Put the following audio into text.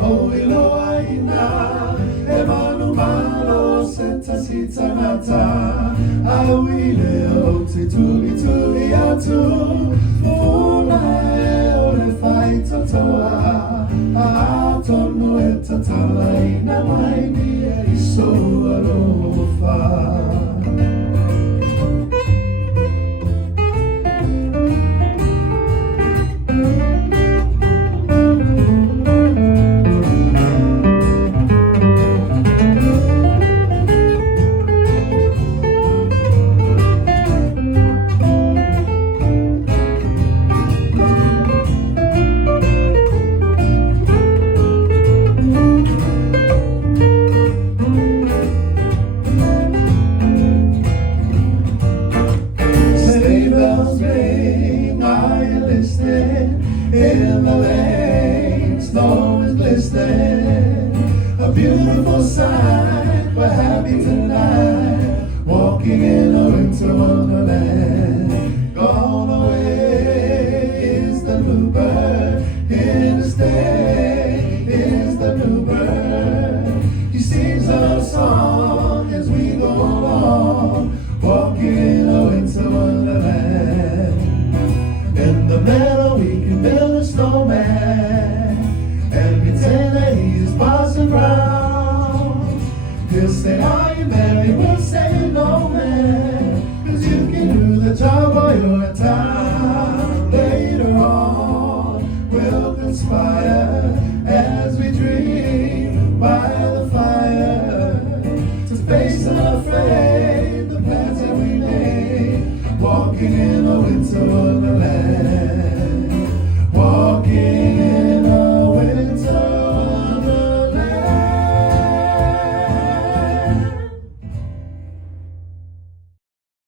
o iloa ina e manu malo se tasi tangata auile o te tuli tuli atu Fula e o le whai totoa a tonu e tatala ina waini e iso alofa in the lane, snow is glistening, a beautiful sight, we're happy tonight, walking in a winter wonderland. Gone away is the bluebird, here to stay is the bluebird. He sings our song as we go along, walking in a winter wonderland. In the meadow we can build a snowman and pretend that he is Parson Brown. He'll say, are you married? We'll say no man, 'cause you can do the job while you're in town. Later on we'll conspire as we dream by the fire to face unafraid the plans that we made, walking in a winter wonderland.